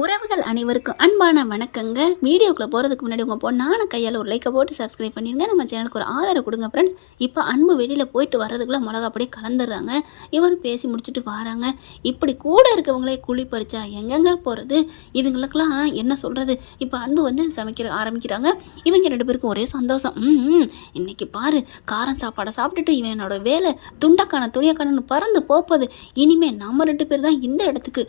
உறவுகள் அனைவருக்கும் அன்பான வணக்கங்க. வீடியோக்குள்ளே போகிறதுக்கு முன்னாடி உங்கள் பொண்ணான கையால் ஒரு லைக்கை போட்டு சப்ஸ்கிரைப் பண்ணிடுங்க. நம்ம சேனலுக்கு ஒரு ஆதரவு கொடுங்க ஃப்ரெண்ட்ஸ். இப்போ அன்பு வெளியில் போயிட்டு வர்றதுக்குள்ளே மிளகா அப்படியே கலந்துடுறாங்க. இவர் பேசி முடிச்சுட்டு வராங்க. இப்படி கூட இருக்கவங்களே குழி பறிச்சா எங்கெங்க போகிறது? இதுங்களுக்கெல்லாம் என்ன சொல்கிறது? இப்போ அன்பு வந்து ஆரம்பிக்கிறாங்க. இவங்க ரெண்டு பேருக்கும் ஒரே சந்தோஷம். இன்னைக்கு பாரு, காரம் சாப்பாடை சாப்பிட்டுட்டு இவன் என்னோட வேலை துண்டக்கான துணியக்கானு பறந்து போப்பது. இனிமேல் நம்ம ரெண்டு பேர் தான் இந்த இடத்துக்கு,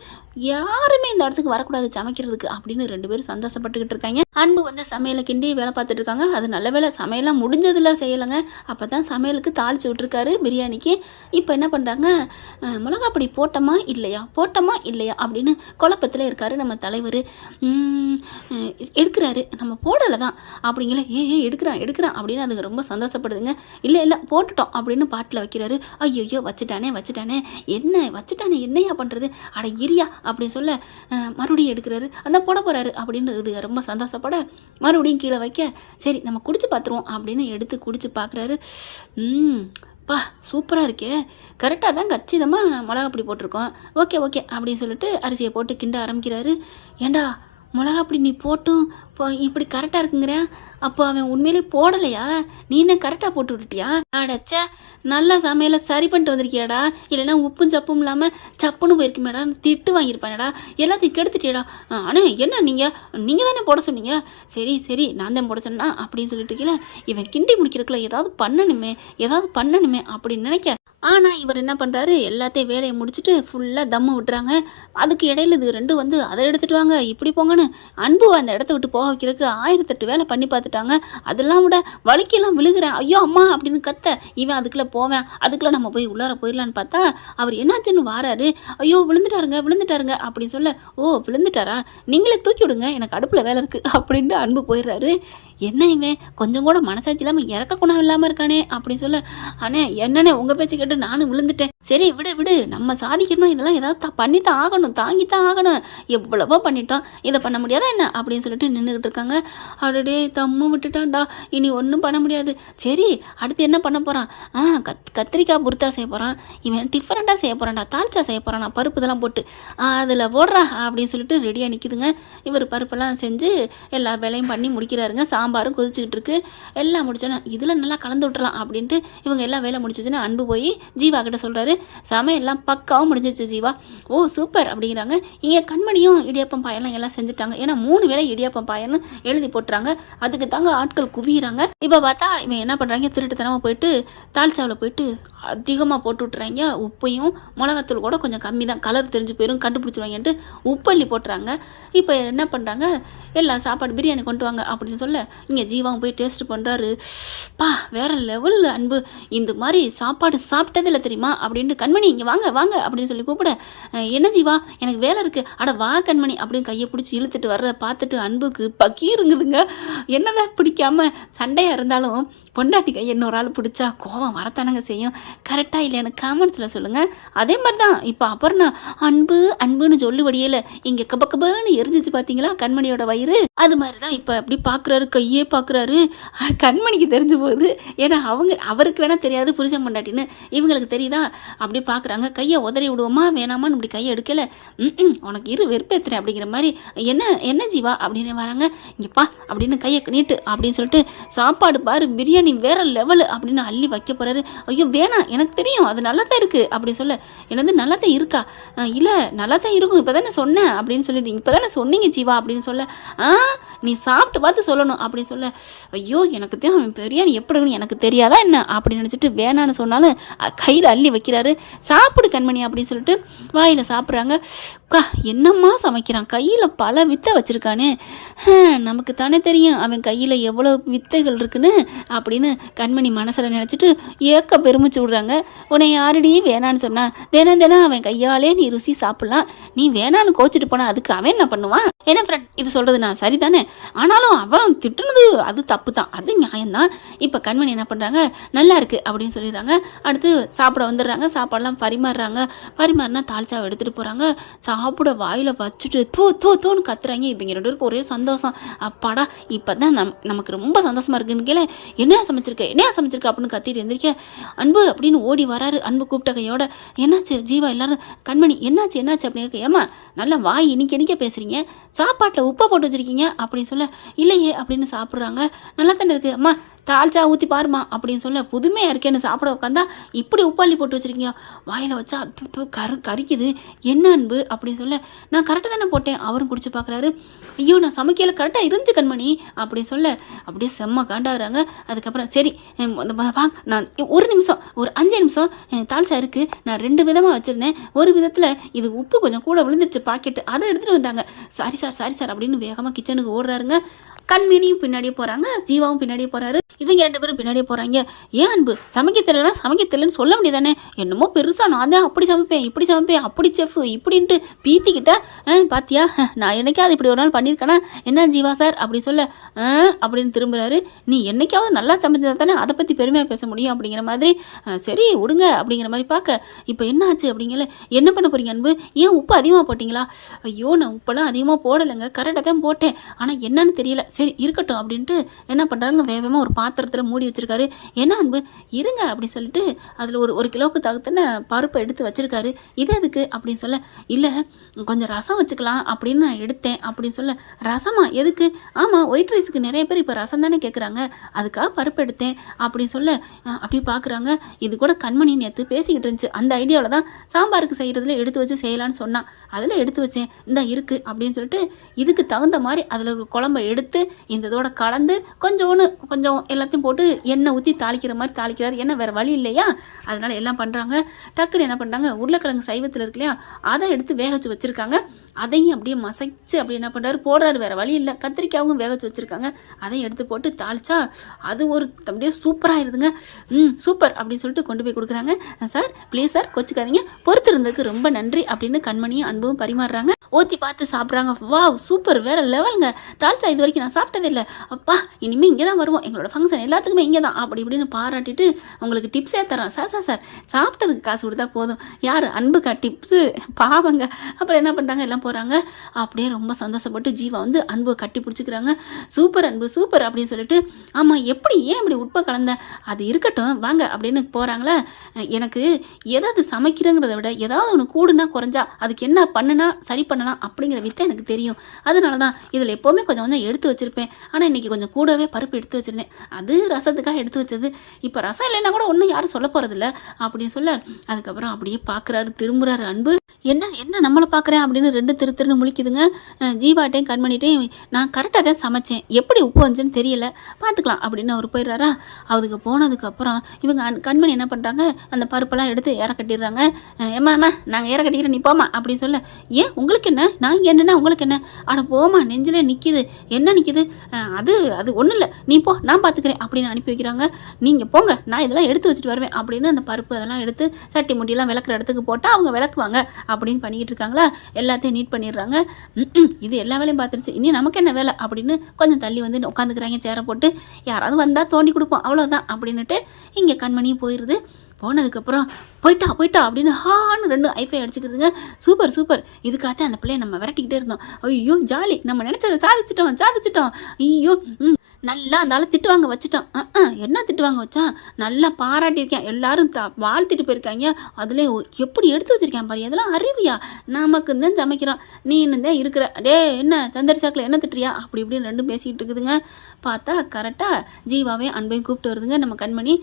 யாருமே இந்த இடத்துக்கு வரக்கூடாது சமைக்கிறதுக்கு அப்படின்னு ரெண்டு பேரும் சந்தோஷப்பட்டுக்கிட்டு இருக்காங்க. அன்பு வந்து சமையலை கிண்டி வேலை பார்த்துட்டு இருக்காங்க. அது நல்ல வேலை, சமையலாம் முடிஞ்சதில்ல செய்யலைங்க. அப்போ தான் சமையலுக்கு தாளிச்சு விட்டுருக்காரு பிரியாணிக்கு. இப்போ என்ன பண்ணுறாங்க, மிளகாப்பொடி போட்டோமா இல்லையா அப்படின்னு குழப்பத்தில் இருக்காரு நம்ம தலைவர். எடுக்கிறாரு, நம்ம போடலை தான் அப்படிங்கிற எடுக்கிறான் அப்படின்னு அதுங்க ரொம்ப சந்தோஷப்படுதுங்க. இல்லை போட்டுட்டோம் அப்படின்னு பாட்டில் வைக்கிறாரு. ஐயோ வச்சுட்டானே என்னையா பண்ணுறது, அட இரியா அப்படின்னு சொல்ல மறுபடியும் எடுக்கிறாரு. அதான் போட போகிறாரு அப்படின்றது ரொம்ப சந்தோஷப்பட மறுபடியும் கீழே வைக்க, சரி நம்ம குடிச்சு பார்த்துருவோம் அப்படின்னு எடுத்து குடிச்சு பார்க்குறாரு. பா சூப்பராக இருக்கே, கரெக்டாக தான் கச்சிதமாக மிளகாப்பொடி போட்டிருக்கோம். ஓகே அப்படின்னு சொல்லிட்டு அரிசியை போட்டு கிண்ட ஆரம்பிக்கிறாரு. ஏண்டா மிளகாப்பொடி நீ போட்டும் இப்படி கரெக்டாக இருக்குங்கிறேன், அப்போ அவன் உண்மையிலே போடலையா? நீ தான் கரெக்டாக போட்டு விட்டுட்டியா? அடச்சா, நல்லா சமையலை சரி பண்ணிட்டு வந்திருக்கியாடா, இல்லைன்னா உப்பும் சப்பும் இல்லாமல் சப்புன்னு போயிருக்குமேடா, திட்டு வாங்கியிருப்பானடா, எல்லாத்தையும் கெடுத்துட்டியாடா. ஆனால் என்ன நீங்கள் தானே போட சொன்னீங்க. சரி நான் தான் போட சொன்னா அப்படின்னு சொல்லிட்டு கீழே இவன் கிண்டி முடிக்கிறதுக்குள்ள ஏதாவது பண்ணணுமே அப்படின்னு நினைக்க. ஆனால் இவர் என்ன பண்ணுறாரு, எல்லாத்தையும் வேலையை முடிச்சுட்டு ஃபுல்லாக தம்மு விட்டுறாங்க. அதுக்கு இடையில இது ரெண்டும் வந்து அதை எடுத்துகிட்டு வாங்க இப்படி போங்கன்னு அன்பு அந்த இடத்த விட்டு போக வைக்கிறதுக்கு 1008 வேலை பண்ணி பார்த்துட்டாங்க. அதெல்லாம் விட வலிக்கெல்லாம் விழுகிறேன், ஐயோ அம்மா அப்படின்னு கத்த. இவன் அதுக்குள்ளே போவேன், அதுக்குள்ளே நம்ம போய் உள்ளார போயிடலான்னு பார்த்தா அவர் என்னாச்சுன்னு வாராரு. ஐயோ விழுந்துட்டாருங்க அப்படின்னு சொல்ல, ஓ விழுந்துட்டாரா, நீங்களே தூக்கி விடுங்க, எனக்கு அடுப்பில் வேலை இருக்குது அப்படின்ட்டு அன்பு போயிடுறாரு. என்ன இவன் கொஞ்சம் கூட மனசாட்சி இல்லாமல் இறக்க குணம் இல்லாமல் இருக்கானே அப்படின்னு சொல்ல, அண்ணே என்னண்ணே உங்கள் பேச்சு கேட்டு நானும் விழுந்துட்டேன். சரி விடு, நம்ம சாதிக்கணும், இதெல்லாம் ஏதாவது பண்ணித்தான் ஆகணும், தாங்கித்தான் ஆகணும், எவ்வளவோ பண்ணிட்டோம், இதை பண்ண முடியாதா என்ன அப்படின்னு சொல்லிட்டு நின்றுக்கிட்டு இருக்காங்க. அப்படியே தம்மு விட்டுட்டான்டா, இனி ஒன்றும் பண்ண முடியாது. சரி அடுத்து என்ன பண்ண போகிறான்? கத்திரிக்காய் புர்த்தா செய்ய போகிறான். இவன் டிஃப்ரெண்ட்டாக செய்ய போகிறான்டா, தால்ச்சா செய்ய போகிறான், பருப்பு இதெல்லாம் போட்டு அதில் போடுறா அப்படின்னு சொல்லிட்டு ரெடியாக நிற்கிதுங்க. இவர் பருப்பெல்லாம் செஞ்சு எல்லா வேலையும் பண்ணி முடிக்கிறாருங்க. சாம்பாரும் கொதிச்சுக்கிட்டு இருக்கு. எல்லாம் முடிச்சோன்னா இதில் நல்லா கலந்து விட்டுறலாம் அப்படின்ட்டு இவங்க எல்லாம் வேலை முடிச்சிச்சுன்னா அன்பு போய் ஜீவா கிட்ட சொல்கிறாரு, சமையல்லாம் பக்காவும் முடிஞ்சிச்சு ஜீவா. ஓ சூப்பர் அப்படிங்கிறாங்க. இங்கே கண்மணியும் இடியாப்பம் பாயெல்லாம் எல்லாம் செஞ்சுட்டாங்க. ஏன்னா 3 வேளை இடியாப்பம் பாயன்னு எழுதி போட்டுறாங்க. அதுக்கு தாங்க ஆட்கள் குவிகிறாங்க. இப்போ பார்த்தா இவன் என்ன பண்ணுறாங்க, திருட்டுத்தனமாக போயிட்டு தால்ச்சாவில் போயிட்டு அதிகமாக போட்டு விட்டுறாங்க. உப்பையும் மிளகாத்தூள் கூட கொஞ்சம் கம்மி தான், கலர் தெரிஞ்சு போயிடும், கண்டுபிடிச்சிருவாங்கன்ட்டு உப்பள்ளி போட்டுறாங்க. இப்போ என்ன பண்ணுறாங்க, எல்லாம் சாப்பாடு பிரியாணி கொண்டு வாங்க அப்படின்னு சொல்ல இங்கே ஜீவாவும் போய் டேஸ்ட் பண்ணுறாரு. பா வேற லெவல் அன்பு, இந்த மாதிரி சாப்பாடு சாப்பிட்டதில்லை தெரியுமா அப்படின்ட்டு, கண்மணி இங்கே வாங்க அப்படின்னு சொல்லி கூப்பிட, என்ன ஜீவா எனக்கு வேலை இருக்குது, அட வா கண்மணி அப்படின்னு கையை பிடிச்சி இழுத்துட்டு வர்றதை பார்த்துட்டு அன்புக்கு பக்கீருங்குதுங்க. என்னதான் பிடிக்காம சண்டையாக இருந்தாலும் பொண்டாட்டி கை இன்னொரு ஆள் பிடிச்சா கோவம் வரத்தானங்க செய்யும். கரெக்டாக இல்லை எனக்கு காமெண்ட்ஸில் சொல்லுங்கள். அதே மாதிரி தான் இப்போ அப்புறம் அன்புன்னு சொல்லுவடியில் இங்கே கபன்னு எரிஞ்சிச்சு பார்த்தீங்களா கண்மணியோட வயிறு. அது மாதிரி தான் இப்போ அப்படி பார்க்குறாரு, கையே பார்க்குறாரு. கண்மணிக்கு தெரிஞ்சு போகுது. ஏன்னா அவருக்கு வேணால் தெரியாது புருஷன் பொண்டாட்டின்னு, இவங்களுக்கு தெரியுதா? அப்படி பார்க்குறாங்க. கையை உதறி விடுவோமா வேணாமான்னு இப்படி கையை எடுக்கலை. உனக்கு வெறுப்பேற்றுறேன் அப்படிங்கிற மாதிரி. என்ன ஜீவா அப்படின்னு வராங்க. இங்கேப்பா அப்படின்னு கையை நீட்டு அப்படின்னு சொல்லிட்டு, சாப்பாடு பாரு பிரியாணி வேற லெவலு அப்படின்னு அள்ளி வைக்க போறாரு. ஐயோ வேணாம் எனக்கு தெரியும், அது நல்லா தான் இருக்கு அப்படி சொல்ல, என்னது நல்லா தான் இருக்கா? இல்லை நல்லா தான் இருக்கும், இப்போ தானே சொன்னேன் அப்படின்னு சொல்லிட்டு, இப்போ தானே சொன்னீங்க ஜீவா அப்படின்னு சொல்ல, நீ சாப்பிட்டு பார்த்து சொல்லணும் அப்படின்னு சொல்ல, ஐயோ எனக்கு தெரியும் பிரியாணி எப்படி எனக்கு தெரியாதா என்ன அப்படின்னு நினச்சிட்டு வேணான்னு சொன்னாலும் கையில் அள்ளி வைக்கிறாரு. சாப்பிடு கண்மணி அப்படின்னு சொல்லிட்டு வாயில் சாப்பிட்றாங்க. என்னம்மா சமைக்கிறான், கையில் பல வித்தை வச்சுருக்கானே, நமக்கு தானே தெரியும் அவன் கையில் எவ்வளோ வித்தைகள் இருக்குன்னு அப்படின்னு கண்மணி மனசில் நினச்சிட்டு ஏக்க பெருமிச்சு விட்றாங்க. உன்னை யாருடி வேணான்னு சொன்னா, தினம் அவன் கையாலே நீ ருசி சாப்பிட்லாம், நீ வேணான்னு கோச்சிட்டு போனால் அதுக்கு அவன் என்ன பண்ணுவான்? என்ன ஃப்ரெண்ட் இது சொல்கிறது நான் சரி மாதிரி தானே, ஆனாலும் அவன் திட்டுனது அது தப்பு தான், அது நியாயம்தான். இப்போ கண்மணி என்ன பண்ணுறாங்க, நல்லா இருக்குது அப்படின்னு சொல்லிடுறாங்க. அடுத்து சாப்பிட வந்துடுறாங்க, சாப்பாடெல்லாம் பரிமாறினா தால்ச்சாவை எடுத்துகிட்டு போகிறாங்க. சாப்பிட வாயில் வச்சுட்டு தோன்னு கத்துறாங்க. இவங்க 2 பேருக்கு ஒரே சந்தோஷம். அப்பாடா இப்போ தான் நமக்கு ரொம்ப சந்தோஷமாக இருக்குன்னு கேள, என்னையா சமைச்சிருக்க அப்படின்னு கத்திட்டு எந்திரிக்க அன்பு அப்படின்னு ஓடி வராரு. அன்பு கூப்பிட்ட கையோட, என்னாச்சு ஜீவா எல்லாரும், கண்மணி என்னாச்சு அப்படின்னு ஏமா நல்லா வாய் இனிக்க பேசுகிறீங்க, சாப்பாட்டில் உப்பை போட்டு வச்சுருக்கீங்க அப்படின்னு சொல்ல, இல்லையே அப்படின்னு சாப்பிட்றாங்க. நல்லா தானே இருக்குது அம்மா, தால்ச்சா ஊற்றி பாருமா அப்படின்னு சொல்ல, புதுமையாக இருக்கேன்னு சாப்பிட உட்காந்தா இப்படி உப்பாளி போட்டு வச்சுருக்கீங்க, வாயில் வச்சா கறிக்குது, என்ன அன்பு அப்படின்னு சொல்ல, நான் கரெக்டாக தானே போட்டேன். அவரும் குடிச்சு பார்க்குறாரு, ஐயோ நான் சமைக்கல கரெக்டாக இருந்துச்சு கண்மணி அப்படின்னு சொல்ல, அப்படியே செம்ம காண்டாகிறாங்க. அதுக்கப்புறம் சரி வாங்க, நான் ஒரு நிமிஷம், ஒரு 5 நிமிஷம், தால்ச்சா இருக்குது, நான் 2 விதமாக வச்சுருந்தேன், ஒரு விதத்தில் இது உப்பு கொஞ்சம் கூட விழுந்துருச்சு பாக்கெட்டு, அதை எடுத்துகிட்டு வந்தாங்க, சாரி சார் அப்படின்னு வேகமாக கிச்சனுக்கு ஓடுறாருங்க. கண்மணியும் பின்னாடியே போகிறாங்க, ஜீவாவும் பின்னாடியே போகிறாரு. இவங்க 2 பேரும் பின்னாடியே போகிறாங்க. ஏன் அன்பு சமைக்க தெரியலன்னு சொல்ல முடியாதானே, என்னமோ பெருசாக நான் தான் அப்படி சமைப்பேன் இப்படி சமைப்பேன் அப்படி செஃப் இப்படின்ட்டு பீத்திக்கிட்ட, பாத்தியா நான் என்னைக்காவது இப்படி ஒரு நாள் பண்ணியிருக்கேனா என்ன ஜீவா சார் அப்படி சொல்ல, அப்படின்னு திரும்புகிறாரு. நீ என்னைக்காவது நல்லா சமைச்சதா தானே அதை பற்றி பெருமையாக பேச முடியும் அப்படிங்கிற மாதிரி, சரி விடுங்க அப்படிங்கிற மாதிரி பார்க்க, இப்போ என்ன ஆச்சு அப்படிங்கிற, என்ன பண்ண போகிறீங்க அன்பு, ஏன் உப்பு அதிகமாக போட்டிங்களா, ஐயோ நான் உப்பெல்லாம் அதிகமாக போடலைங்க, கரெக்டாக தான் போட்டேன், ஆனால் என்னன்னு தெரியல, சரி இருக்கட்டும் அப்படின்ட்டு என்ன பண்ணுறாங்க, வேகமாக ஒரு பாத்திரத்தில் மூடி வச்சுருக்காரு. என்ன அன்பு இருங்க அப்படின்னு சொல்லிட்டு அதில் ஒரு கிலோவுக்கு தகுத்தன பருப்பை எடுத்து வச்சுருக்காரு. இது எதுக்கு அப்படின்னு சொல்ல, இல்லை கொஞ்சம் ரசம் வச்சுக்கலாம் அப்படின்னு நான் எடுத்தேன் அப்படின்னு சொல்ல, ரசமா எதுக்கு, ஆமாம் ஒயிட் ரைஸுக்கு நிறைய பேர் இப்போ ரசம் தானே கேட்குறாங்க, அதுக்காக பருப்பு எடுத்தேன் அப்படின்னு சொல்ல, அப்படி பார்க்குறாங்க. இது கூட கண்மணி நேற்று பேசிக்கிட்டு இருந்துச்சு, அந்த ஐடியாவில் தான் சாம்பாருக்கு செய்கிறதுல எடுத்து வச்சு செய்யலான்னு சொன்னான், அதில் எடுத்து வச்சேன், இந்த இருக்குது அப்படின்னு சொல்லிட்டு இதுக்கு தகுந்த மாதிரி அதில் ஒரு குழம்பை எடுத்து இந்த இதோட கலந்து கொஞ்சம் எல்லாத்தையும் போட்டு எண்ணெய் ஊற்றி தாளிக்கிற மாதிரி தாளிக்கிறாரு. என்ன வேறு வழி இல்லையா, அதனால் எல்லாம் பண்ணுறாங்க. டக்குன்னு என்ன பண்ணுறாங்க, உருளைக்கிழங்கு சைவத்தில் இருக்கு இல்லையா, அதை எடுத்து வேக வச்சு வச்சுருக்காங்க, அதையும் அப்படியே மசைச்சு அப்படி என்ன பண்ணுறாரு போடுறாரு, வேறு வழி இல்லை. கத்திரிக்காயும் வேக வச்சு வச்சுருக்காங்க, அதையும் எடுத்து போட்டு தாளிச்சா அது ஒரு அப்படியே சூப்பராக இருதுங்க. சூப்பர் அப்படின்னு சொல்லிட்டு கொண்டு போய் கொடுக்குறாங்க. சார் ப்ளீஸ் சார் கொச்சிக்காதீங்க, பொறுத்து இருந்ததுக்கு ரொம்ப நன்றி அப்படின்னு கண்மணியும் அன்பும் பரிமாறுறாங்க. ஊற்றி பார்த்து சாப்பிட்றாங்க. வா சூப்பர் வேறு லெவலுங்க, தால்ச்சா இது வரைக்கும் நான் சாப்பிட்டதே இல்லை, அப்பா இனிமேல் இங்கே தான் வருவோம், எங்களோட ஃபங்க்ஷன் எல்லாத்துக்குமே இங்கே தான் அப்படி இப்படின்னு பாராட்டிட்டு உங்களுக்கு டிப்ஸே தரோம் சார் சாப்பிட்டதுக்கு காசு கொடுத்தா போதும், யார் அன்புக்கா டிப்ஸு, பாவங்க. அப்புறம் என்ன பண்ணுறாங்க, எல்லாம் போகிறாங்க. அப்படியே ரொம்ப சந்தோஷப்பட்டு ஜீவா வந்து அன்பை கட்டி பிடிச்சிக்கிறாங்க. சூப்பர் அன்பு சூப்பர் அப்படின்னு சொல்லிட்டு, ஆமாம் ஏன் இப்படி உட்பை கலந்த, அது இருக்கட்டும் வாங்க அப்படின்னு போகிறாங்களே. எனக்கு எதாவது சமைக்கிறேங்கிறத விட ஏதாவது ஒன்று கூடுனா குறைஞ்சா அதுக்கு என்ன பண்ணுனா சரி பண்ணலாம் அப்படிங்கிற வித்தை எனக்கு தெரியும், அதனால தான் இதில் எப்போவுமே கொஞ்சம் எடுத்து வச்சுருப்பேன், ஆனால் இன்றைக்கி கொஞ்சம் கூடவே பருப்பு எடுத்து வச்சுருந்தேன், அது ரசத்துக்காக எடுத்து வச்சது, இப்போ ரசம் இல்லைன்னா கூட ஒன்றும் யாரும் சொல்ல போகிறதில்ல அப்படின்னு சொல்ல, அதுக்கப்புறம் அப்படியே பார்க்குறாரு, திரும்புகிறாரு அன்பு. என்ன நம்மளை பார்க்குறேன் அப்படின்னு 2 திருன்னு முழிக்குதுங்க. ஜீவாட்டையும் கண்மணிட்டையும் நான் கரெக்டாக தான் சமைச்சேன், எப்படி உப்பு வந்துச்சுன்னு தெரியல, பார்த்துக்கலாம் அப்படின்னு அவர் போயிடுறாரா. அதுக்கு போனதுக்கப்புறம் இவங்க கண்மணி என்ன பண்ணுறாங்க, அந்த பருப்பெல்லாம் எடுத்து ஏற கட்டிடுறாங்க. ஏம்மா நாங்கள் ஏற கட்டிக்கிறேன் நீ போமா அப்படின்னு சொல்ல, ஏன் உங்களுக்கு என்ன, நான் இங்கே என்னன்னா உங்களுக்கு என்ன, ஆனால் போமா நெஞ்சிலே நிற்கிது, என்ன நிற்கிது, அது ஒன்றும் இல்லை நீ போ நான் பார்த்துக்கிறேன் அப்படின்னு அனுப்பி வைக்கிறாங்க. நீங்கள் போங்க நான் இதெல்லாம் எடுத்து வச்சுட்டு வருவேன் அப்படின்னு அந்த பருப்பு அதெல்லாம் எடுத்து சட்டி முட்டியெல்லாம் விளக்குற இடத்துக்கு போட்டால் அவங்க விளக்குவாங்க அப்படின்னு பண்ணிக்கிட்டு இருக்காங்களா. எல்லாத்தையும் நீட் பண்ணிடுறாங்க. இது எல்லா வேலையும் பார்த்துருச்சு, இனி நமக்கு என்ன வேலை அப்படின்னு கொஞ்சம் தள்ளி வந்து உட்காந்துக்கிறாங்க சேரை போட்டு, யாராவது வந்தால் தோண்டி கொடுப்போம் அவ்வளோதான் அப்படின்னுட்டு இங்கே கண்மணியும் போயிடுது. போனதுக்கப்புறம் போயிட்டா அப்படின்னு ஹான்னு 2 ஐஃபை அடிச்சுக்கிறதுங்க. சூப்பர் இதுக்காகத்தான் அந்த பிள்ளையை நம்ம விரட்டிக்கிட்டே இருந்தோம், ஐயோ ஜாலி நம்ம நினச்சதை சாதிச்சிட்டோம் ஐயோ நல்லா அந்த ஆளை திட்டு வாங்க வச்சுட்டான். என்ன திட்டு வாங்க வச்சான், நல்லா பாராட்டியிருக்கேன், எல்லாரும் வாழ்த்திட்டு போயிருக்காங்க, அதுலேயே எப்படி எடுத்து வச்சுருக்கேன் பாரு, அதெல்லாம் அறிவியா, நமக்கு தான் சமைக்கிறோம் நீ இன்னும் இருக்கிற, டே என்ன சந்தரி சாக்கில் என்ன திட்டுறியா அப்படி இப்படின்னு 2 பேசிக்கிட்டு இருக்குதுங்க. பார்த்தா கரெக்டாக ஜீவாவே அன்பையும் கூப்பிட்டு வருதுங்க நம்ம கண்மணி.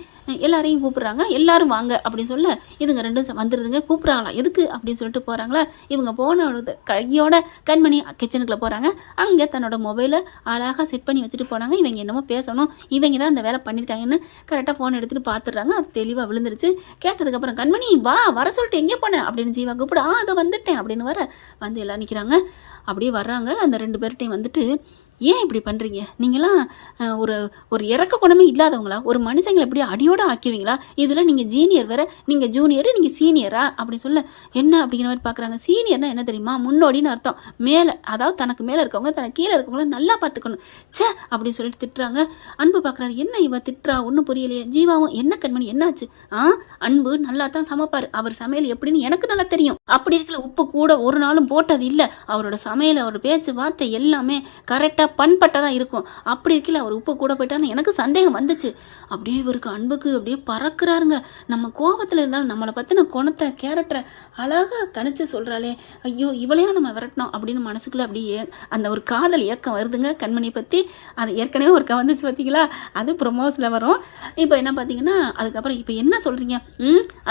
எல்லாரையும் கூப்பிட்றாங்க, எல்லாரும் வாங்க அப்படின்னு சொல்ல இதுங்க 2 வந்துடுதுங்க. கூப்பிட்றாங்களா எதுக்கு அப்படின்னு சொல்லிட்டு போகிறாங்களா. இவங்க போன கையோட கண்மணி கிச்சனுக்குள்ளே போகிறாங்க. அங்கே தன்னோட மொபைலை அழகாக செட் பண்ணி வச்சுட்டு போனாங்க. இவங்க என்னமோ பேசணும், இவங்க தான் இந்த வேலை பண்ணியிருக்காங்கன்னு கரெக்டாக ஃபோன் எடுத்துகிட்டு பார்த்துடுறாங்க. அது தெளிவாக விழுந்துருச்சு. கேட்டதுக்கப்புறம் கண்மணி வர சொல்லிட்டு எங்கே போனேன் அப்படின்னு ஜீவா கூப்பிட, அதை வந்துட்டேன் அப்படின்னு வந்து எல்லாம் நிற்கிறாங்க. அப்படியே வர்றாங்க. அந்த 2 பேர்கிட்டையும் வந்துட்டு ஏன் இப்படி பண்ணுறீங்க? நீங்களாம் ஒரு ஒரு இறக்க குணமே இல்லாதவங்களா? ஒரு மனுஷங்கள இப்படி அடியோட ஆக்கிருவீங்களா? இதில நீங்க ஜீனியர் வேற, நீங்க ஜூனியரு, நீங்க சீனியரா? அப்படி சொல்ல, என்ன அப்படிங்கிற மாரி பார்க்குறாங்க. சீனியர்னா என்ன தெரியுமா? முன்னோடின்னு அர்த்தம். மேல, அதாவது தனக்கு மேல இருக்கவங்க, தனக்கு கீழ இருக்கவங்கள நல்லா பார்த்துக்கணும். ச்சே! அப்படின்னு சொல்லிட்டு திட்டுறாங்க. அன்பு பார்க்குறாரு. என்ன இவ திட்டுறா? ஒண்ணும் புரியலையே. ஜீவாவும், என்ன கண்மணி என்னாச்சு? அன்பு நல்லா தான் சமைப்பாரு. அவர் சமையல் எப்படின்னு எனக்கு நல்லா தெரியும். அப்படி இருக்கல உப்பு கூட ஒரு நாளும் போட்டது இல்ல. அவரோட சமையல், அவரோட பேச்சு, வார்த்தை எல்லாமே கரெக்ட்டா பண்பட்டதா இருக்கும். அப்படி இருக்கல அவர் உப்பு கூட போயிட்டான்னு எனக்கு சந்தேகம் வந்துச்சு. அப்படியே இவருக்கு அன்புக்கு அப்படியே பறக்குறாருங்க. நம்ம கோபத்துல இருந்தாலும் நம்மளை பத்தின குணத்தை, கேரக்டரை அழகா கணிச்சு சொல்றாளே, ஐயோ இவளையா நம்ம விரட்டணும் அப்படின்னு மனசுக்குள்ள அப்படியே அந்த ஒரு காதல் இயக்கம் வருதுங்க கண்மணி பத்தி. அது ஏற்கனவே ஒருக்கா வந்துச்சு பார்த்தீங்களா? அது ப்ரொமோஸில் வரும். இப்போ என்ன பார்த்தீங்கன்னா, அதுக்கப்புறம் இப்போ என்ன சொல்றீங்க?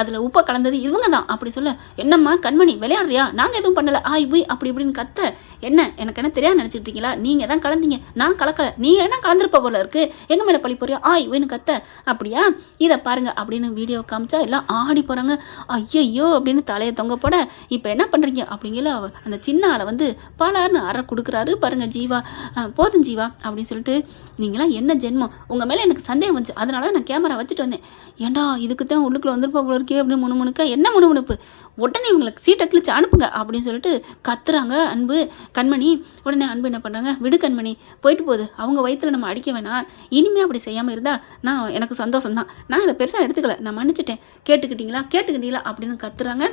அதில் உப்பை கலந்தது இவங்க தான் அப்படி சொல்ல, என்னம்மா கண்மணி விளையாடுறியா? நாங்கள் எதுவும் பண்ணல. போய் அப்படி இப்படின்னு கத்த, என்ன எனக்கு என்ன தெரியாது நினச்சிக்கிட்டீங்களா? நீங்கள் தான் கலந்தீங்க, நான் கலக்கலை. நீ என்ன கலந்துருப்ப போல இருக்கு, எங்கள் மேலே பழி போறியா? இவனு கத்த, அப்படியா இதை பாருங்க அப்படின்னு வீடியோ காமிச்சா எல்லாம் ஆடி போகிறாங்க. ஐயோ அப்படின்னு தலையை தொங்க போட, இப்போ என்ன பண்ணுறீங்க அப்படிங்கிற அந்த சின்ன ஆளை வந்து பாலார்னு அறை கொடுக்குறாரு பாருங்க ஜீவா. போதும் ஜீவா அப்படின்னு சொல்லிட்டு, நீங்களாம் என்ன ஜென்மம், உங்கள் மேலே எனக்கு சந்தேகம் வந்துச்சு, அதனால நான் கேமரா வச்சுட்டு வந்தேன். ஏண்டா இதுக்கு தான் உள்ளுக்குள்ள வந்திருப்பா போல இருக்கே அப்படின்னு முணுமுணுக்க, என்ன முணுமுணுப்பு, உடனே இவங்களுக்கு சீட்டை கிழிச்சு அனுப்புங்க அப்படின்னு சொல்லிட்டு கத்துறாங்க அன்பு. கண்மணி உடனே அன்பு என்ன பண்ணுறாங்க, விடு கண்மணி போயிட்டு போகுது, அவங்க வயிற்றுல நம்ம அடிக்க வேணாம், இனிமேல் அப்படி செய்யாமல் இருந்தால் எனக்கு சந்தோஷம் தான், நான் இதை பெருசாக எடுத்துக்கல, நான் மன்னிச்சிட்டேன், கேட்டுக்கிட்டீங்களா அப்படின்னு கத்துறாங்க.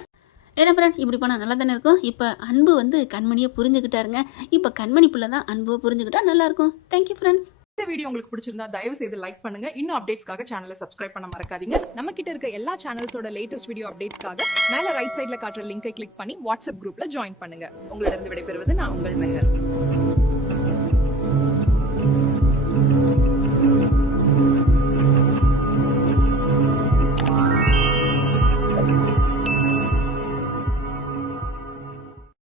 என்ன ஃப்ரெண்ட், இப்படி பண்ணால் நல்லா தானே இருக்கும். இப்போ அன்பு வந்து கண்மணியை புரிஞ்சுக்கிட்டாருங்க. இப்போ கண்மணி பிள்ளை தான் அன்புவை புரிஞ்சுக்கிட்டா நல்லாயிருக்கும். Thank you friends. இந்த வீடியோ உங்களுக்கு பிடிச்சிருந்தா தயவு செய்து லைக் பண்ணுங்க. இன்னும் அப்டேட்ஸ்க்காக சேனலை சப்ஸ்கிரைப் பண்ண மறக்காதீங்க. நம்ம கிட்ட இருக்க எல்லா சேனல்ஸோட லேட்டஸ்ட் வீடியோ அப்டேட்ஸ்க்காக மேல ரைட் சைடுல காட்டுற லிங்கை கிளிக் பண்ணி வாட்ஸ்அப் குரூப்ல ஜாயின் பண்ணுங்க. உங்களிடம் விடைபெறுவது நான் உங்கள் மெஹர்.